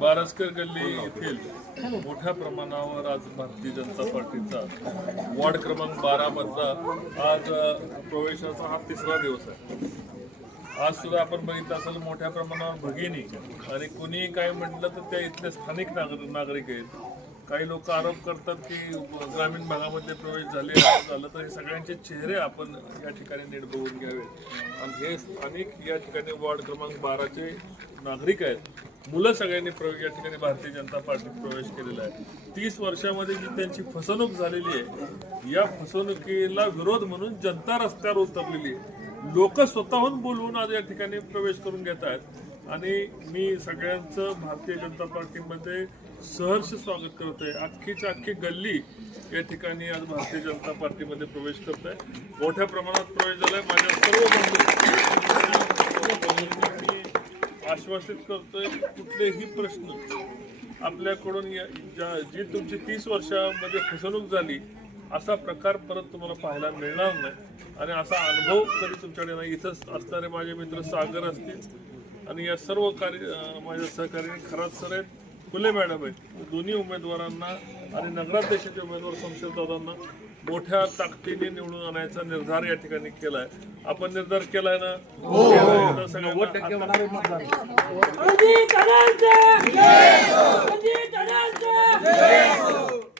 बारसकर गल्ली येथील मोठ्या प्रमाणावर आज भारतीय जनता पार्टीचा वॉर्ड क्रमांक 12 मधला आज प्रवेशाचा हा तिसरा दिवस आहे। आज सुद्धा आपण बघितलं असेल मोठ्या प्रमाणावर भगिनी आणि कुणीही काय म्हटलं तर त्या इथले स्थानिक नागरिक आहेत। काही लोक आरोप करतात की ग्रामीण भागामध्ये प्रवेश झालं तर हे सगळ्यांचे चेहरे आपण या ठिकाणी नीट बघून घ्यावेत आणि हे स्थानिक या ठिकाणी वॉर्ड क्रमांक 12चे नागरिक आहेत। मुलं सगळ्यांनी या ठिकाणी भारतीय जनता पार्टीत प्रवेश केलेला आहे। 30 वर्षामध्ये जी त्यांची फसवणूक झालेली आहे या फसवणुकीला विरोध म्हणून जनता रस्त्यावर उतरलेली आहे। लोक स्वतःहून बोलवून आज या ठिकाणी प्रवेश करून घेत आहेत आणि मी सगळ्यांचं भारतीय जनता पार्टीमध्ये सहर्ष स्वागत करतोय। अख्खीच्या अख्खी गल्ली या ठिकाणी आज भारतीय जनता पार्टीमध्ये प्रवेश करत आहे। मोठ्या प्रमाणात प्रवेश झालाय। माझ्या सर्व बंधूंनी आश्वासित करतोय कुठलेही प्रश्न आपल्याकडून जी तुमची 30 वर्षामध्ये फसवणूक झाली असा प्रकार परत तुम्हाला पाहायला मिळणार नाही आणि असा अनुभव कधी तुमच्याकडे नाही। इथंच असणारे माझे मित्र सागर असतील आणि या सर्व माझ्या सहकारी खरात सर आहेत, फुले मॅडम आहेत, दोन्ही उमेदवारांना आणि नगराध्यक्षाचे उमेदवार शमशेरदादांना मोठ्या ताकदीने निवडून आणायचा निर्धार या ठिकाणी केलाय। आपण निर्धार केलाय ना? 90%